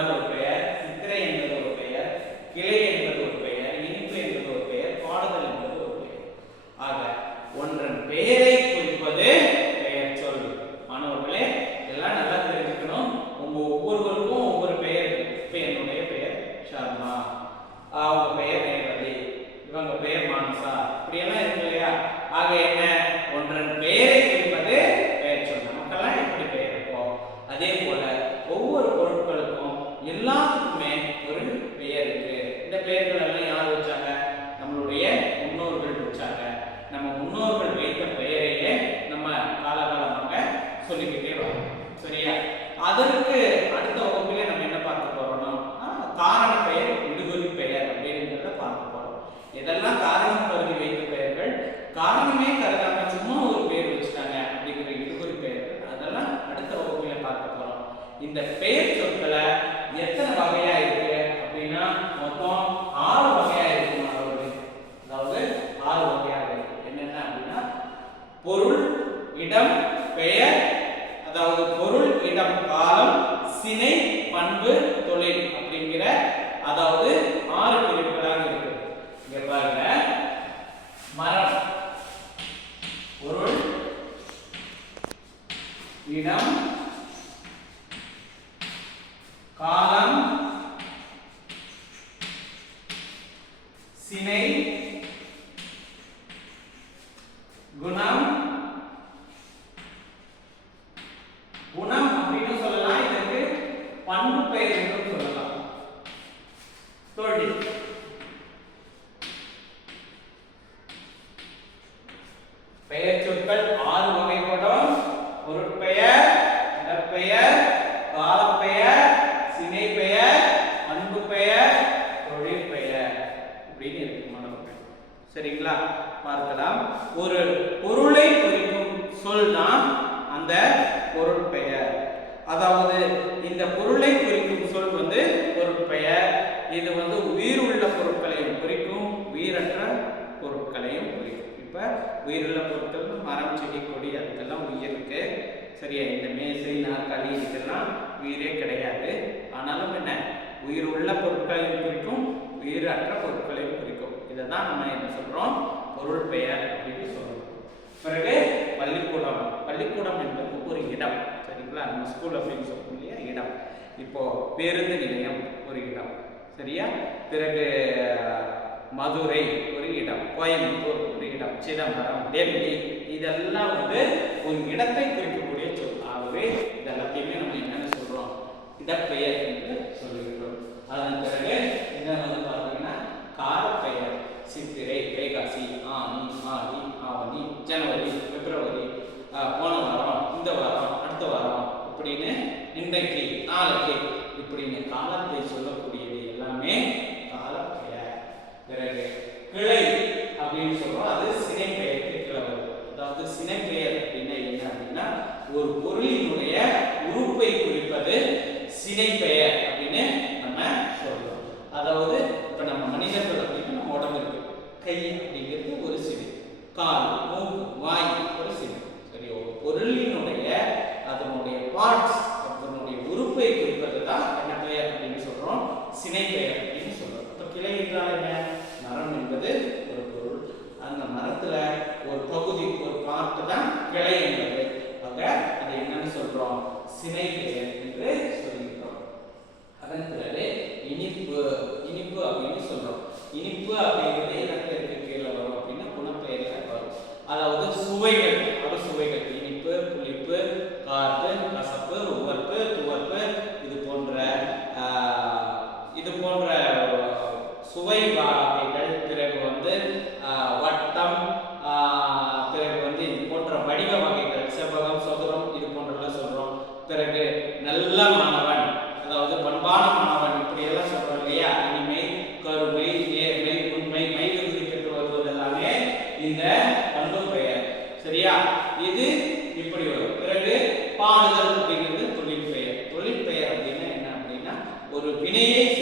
என்றால் ஒரு பெயர், சித்திரை என்பது ஒரு பெயர், கிளை என்பது ஒரு பெயர், இனிப்பு என்பது ஒரு பெயர், பாடுதல் என்பது ஒரு பெயர். ஆக ஒன்றன் பெயரை குறிப்பது பெயர் சொல். மாணவர்களே இதெல்லாம் நல்லா தெரிஞ்சுக்கணும். உங்க ஒவ்வொருவருக்கும் ஒவ்வொரு பெயர் இருக்கு. இப்ப என்னுடைய பெயர் சர்மா, அவங்க பெயர் நேரடி, இவங்க பெயர் மானசா, இப்படியெல்லாம் இருக்கு இல்லையா? ஆக என்ன, ஒன்றன் பெயரை குறிப்பது பெயர் சொல். நமக்கெல்லாம் எப்படி பெயர் இருக்கும், அதே போல ஒவ்வொரு பொருட்களுக்கும் எல்லாத்துக்குமே ஒரு பெயர் இருக்கு. இந்த பெயர்கள் எல்லாம் யார் வச்சாங்க? நம்மளுடைய முன்னோர்கள் வச்சாங்க. நம்ம முன்னோர்கள் வைத்த பெயரையே நம்ம காலகாலமாக சொல்லிக்கிட்டே வரோம். சரியா? அதற்கு அடுத்த வகுப்பிலே நம்ம என்ன பார்க்க போறோம்னா காரண பெயர், விடுகுறி பெயர் அப்படிங்கிறத பார்க்க போறோம். இதெல்லாம் காரணம் கருதி வைத்த பெயர்கள், காரணமே கருதாம சும்மா ஒரு பெயர் வச்சுட்டாங்க அப்படிங்கிற விடுகுறி பெயர்கள், அதெல்லாம் அடுத்த வகுப்பிலே பார்க்க போறோம். இந்த பெயர் சொற்களை எத்தனை வகையா இருக்கு அப்படின்னா மொத்தம் 6 வகையா இருக்கு மாணவர்களே. அதாவது 6 வகையா இருக்கு. என்னென்ன அப்படின்னா பொருள், இடம், பெயர், அதாவது பொருள், இடம், காலம், சினை, பண்பு, தொழில் அப்படிங்கிற அதாவது 6 பிரிவுகளாக இருக்கு. இங்க பாருங்க, மரம், பொருள், இடம், காலம், சினை, குணம். குணம் அப்படின்னு சொல்லலாம், இதற்கு பண்பு பெயர் என்று சொல்லலாம். தொழில், பெயர் சொற்கள் 6 வகைப்படும். பொருட்பெயர், இடப்பெயர், காலப்பெயர், சினை பெயர், பண்பு பெயர், தொழில் பெயர் இப்படின்னு இருக்கு மாணவர்கள். சரிங்களா? பார்க்கலாம். ஒரு பொருளை குறிக்கும் சொல் தான் அந்த பொருள் பெயர். அதாவது இந்த பொருளை குறிக்கும் சொல் பொருட்பெயர். இது உயிர் உள்ள பொருட்களையும் குறிக்கும், உயிரற்ற பொருட்களையும் குறிக்கும். இப்ப உயிருள்ள பொருட்கள் மரம், செடி, கொடி அதுக்கெல்லாம் உயிர் இருக்கு. சரியா? இந்த மேசை, நாற்காலி இதெல்லாம் உயிரே கிடையாது. ஆனாலும் என்ன, உயிர் உள்ள பொருட்களையும் குறிக்கும், உயிரற்ற பொருட்களையும் குறிக்கும். இதை தான் நம்ம என்ன சொல்றோம், பொருள் பெயர் அப்படின்னு சொல்றோம். பிறகு பள்ளிக்கூடம். பள்ளிக்கூடம் என்பது ஒரு இடம். சரிங்களா? நம்ம ஸ்கூல் அப்படின்னு சொல்றோம் இல்லையா, இடம். இப்போ பேருந்து நிலையம் ஒரு இடம். சரியா? பிறகு மதுரை ஒரு இடம், கோயம்புத்தூர் ஒரு இடம், சிதம்பரம், டெல்லி இதெல்லாம் ஒரு இடத்தை குறிக்கக்கூடிய சொல். ஆகவே இதெல்லாத்தையுமே நம்ம என்னன்னு சொல்றோம், இடப்பெயர் என்று சொல்லுகிறோம். அதன் பிறகு என்ன பார்த்தீங்கன்னா காலப்பெயர். சித்திரை, வைகாசி, ஆனி, ஆடி, ஆவணி, ஜனவரி, பிப்ரவரி, போன வாரம், இந்த வாரம், அடுத்த வாரம் இப்படின்னு, இன்றைக்கு, நாளைக்கு இப்படின்னு காலத்தை சொல்லக்கூடியது எல்லாமே காலப்பெயர். பிறகு கிளை அப்படின்னு சொல்றோம், அது சினை பெயருக்கு கிளை வரும். அதாவது சினை பெயர் அப்படின்னா என்ன அப்படின்னா ஒரு பொருளினுடைய உறுப்பை குறிப்பது சினை பெயர் அப்படின்னு நம்ம சொல்றோம். அதாவது இப்ப நம்ம மனிதர்கள் அப்படின்னு நம்ம உடம்பு இருக்கு, கை அப்படிங்கிறது ஒரு சினை, கால், மூக்கு, வாய் ஒரு சினை. சரி, ஒரு பொருளினுடைய அதனுடைய பார்ட்ஸ், அதனுடைய உறுப்பை குறிப்பது தான் என்ன பெயர் அப்படின்னு சொல்றோம், சினை பெயர் அப்படின்னு சொல்றோம். இப்ப கிளை என்றால் என்ன, மரம் என்பது ஒரு பொருள், அந்த மரத்துல ஒரு பகுதி, ஒரு பார்ட் தான் கிளை என்பது. ஆக அது என்னன்னு சொல்றோம், சினை பெயர் என்று சொல்கிறோம். அதன் பிறகு இனிப்பு. இனிப்பு அப்படின்னு சொல்றோம். இனிப்பு அப்படிங்கிறது இடத்திற்கு கீழே வரும் அப்படின்னா குணப்பெயர்ல வரும். அதாவது சுவைகள், ஒரு சுவைகள், இனிப்பு, புளிப்பு, கார்ப்பு, கசப்பு, உவர்ப்பு, துவர்ப்பு, இது போன்ற சுவை வகைகள். பிறகு வட்டம், பிறகு இது போன்ற வடிவ வகைகள், செவ்வகம், சதுரம், இது போன்றெல்லாம் சொல்றோம். பிறகு நல்ல மாணவன், அதாவது பண்பான மாணவன், இப்படி எல்லாம் சொல்றோம் இல்லையா. இனிமை, கருமை, நேர்மை, உண்மை, மைவிருதி பெற்று வருவது எல்லாமே இந்த பண்பு பெயர். சரியா? இது இப்படி வரும். பிறகு பாடுதல் அப்படிங்கிறது தொழில் பெயர். தொழில் பெயர் அப்படின்னா என்ன அப்படின்னா ஒரு வினையை